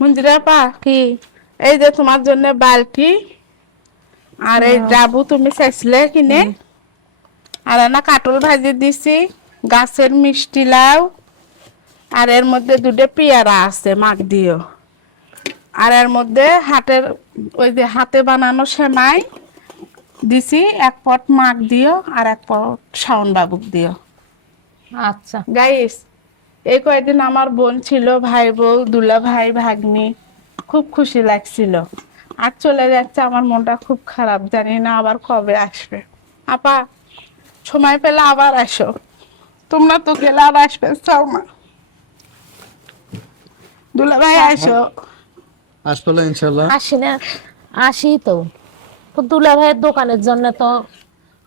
মঞ্জুরা পা কি এই যে তোমার জন্য বালতি আর এই ডাবু তুমি চাইছিলে কিনে আর না কাটল ভাজি দিছি গাছের মিষ্টি লাউ আর এর মধ্যে দুটো পেয়ারা আছে মাখ দিও আর এর মধ্যে ওই যে হাতে বানানো সেমাই দিছি এক পট মাখ দিও আর এক পট শাওন বাবুক দিও। আচ্ছা গাইস এই কয়েকদিন আমার বোন ছিল ভাই বউ দুলা ভাই ভাগ্নি খুব খুশি লাগছিল আর চলে যাচ্ছে আমার মনটা খুব খারাপ জানি না আবার কবে আসবে। আপা সময় পেলে আবার আসো তোমরা তো গেলে আর আসবে চাও না দুলা ভাই আসো আসবো ইনশাল্লাহ। আসি না আসি তো তো দুলা ভাইয়ের দোকানের জন্য তো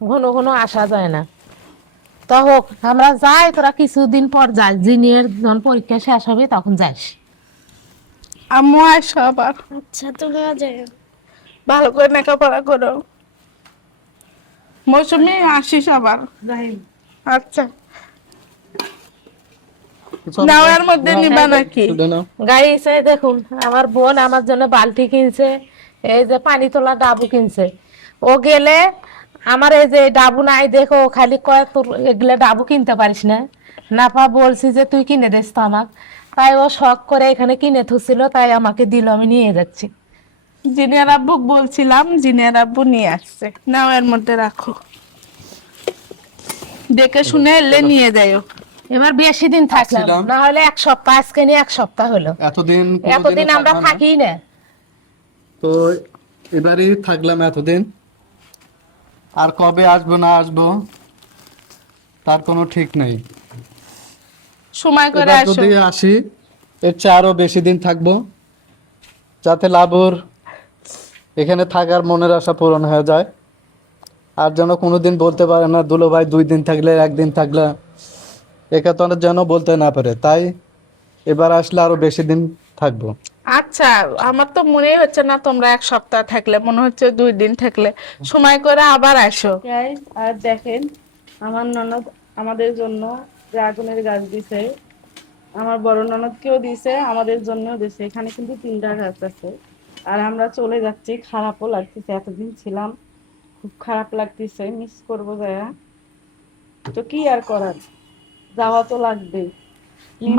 ঘন ঘন আসা যায় না। তো হোক আমরা যাই, তোরা কিছুদিন পর যাই, জিনিয়ের যখন পরীক্ষা শেষ হবে তখন যাইস। আম্মু আসো আবার। আচ্ছা তোমরা যাই। ভালো করে লেখাপড়া করো। মৌসুমি আসিস আবার। আচ্ছা নাওয়ার মধ্যে নিবা নাকি? গাইস এই দেখুন আমার বোন আমার জন্য বালতি কিনছে, এই যে পানি তোলা ডাবু কিনছে। ও গেলে আমার এই যে ডাবু নাই দেখো খালি কয় তোর এগুলা ডাবু কিনতে পারিস না না পা বলছি যে তুই কিনে দিস তো আমাকে, তাই ও শখ করে এখানে কিনে থুছিল তাই আমাকে দিল, আমি নিয়ে যাচ্ছি। জিনিয়ার আব্বু বলছিলাম জিনিয়ার আব্বু নিয়ে আসছে নাও এর মধ্যে রাখো দেখে শুনে এলে নিয়ে যাও। এবার বেশি দিন থাকলাম আসছিলাম। না হলে এক সপ্তাহ, আজকে নিয়ে এক সপ্তাহ হলো, এতদিন এতদিন আমরা থাকি না। তো এবারই থাকলাম এতদিন, আর কবে আসবো না আসবো তার কোনো ঠিক নেই। সময় করে এবার আসো। যদি আসি এর চেয়ে আরো বেশি দিন থাকবো, যাতে লাবুর এখানে থাকার মনের আশা পূরণ হয়ে যায়, আর যেন কোনোদিন বলতে পারে না দুলো ভাই 2 দিন থাকলে 1 দিন থাকলে, একা তো যেন বলতে না পারে। তাই এবার আসলে আরো বেশি দিন থাকবো। আচ্ছা আমার তো মনেই হচ্ছে না তোমরা এক সপ্তাহ থাকলে, মনে হচ্ছে 2 দিন থাকলে। সময় করে আবার আসো। গাইস আর দেখেন আমার ননদ আমাদের জন্য ড্রাগনের গাছ দিছে, আমার বড় ননদকেও দিছে, আমাদের জন্যও দিছে। এখানে কিন্তু 3টা গাছ আছে আর আমরা চলে যাচ্ছি, খারাপও লাগতেছে, এতদিন ছিলাম খুব খারাপ লাগতেছে, মিস করবো যায়া। তো কি আর করার, যাওয়া তো লাগবে।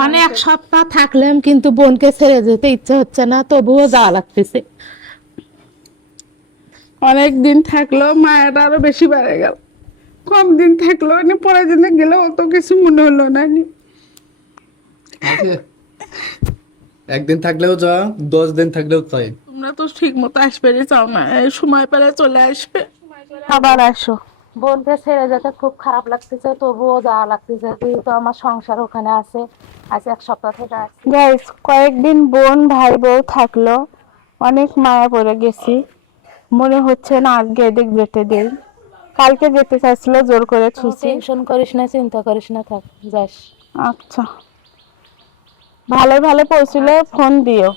মানে এক সপ্তাহ থাকলাম কিন্তু বোনকে ছেড়ে যেতে ইচ্ছে হচ্ছে না, তবুও যাওয়া লাগতেছে। অনেক দিন থাকলো মায়াটা আরো বেশি বেড়ে গেল, কম দিন থাকলো পরের দিনে গেলে অত কিছু মনে হলো না। একদিন থাকলেও যা, 10 দিন থাকলেও তাই। তোমরা তো ঠিক মতো আসবে চাও না, এই সময় পেলে চলে আসবে আবার আসো। বোনকে ছেড়ে যেতে খুব খারাপ লাগতেছে, তবুও যাওয়া লাগতেছে, যেহেতু আমার সংসার ওখানে আছে। আজ এক সপ্তাহ থেকে আসছি। গাইস কয়েকদিন বোন ভাই বউ থাকলো, অনেক মায়া পড়ে গেছি, মনে হচ্ছে না আজকে এদিক যেতে দেই। কালকে যেতে চাইছিল জোর করে ছুছি। টেনশন করিস না, চিন্তা করিস না, থাক যাস। আচ্ছা ভালো ভালো পৌঁছলে ফোন দিও।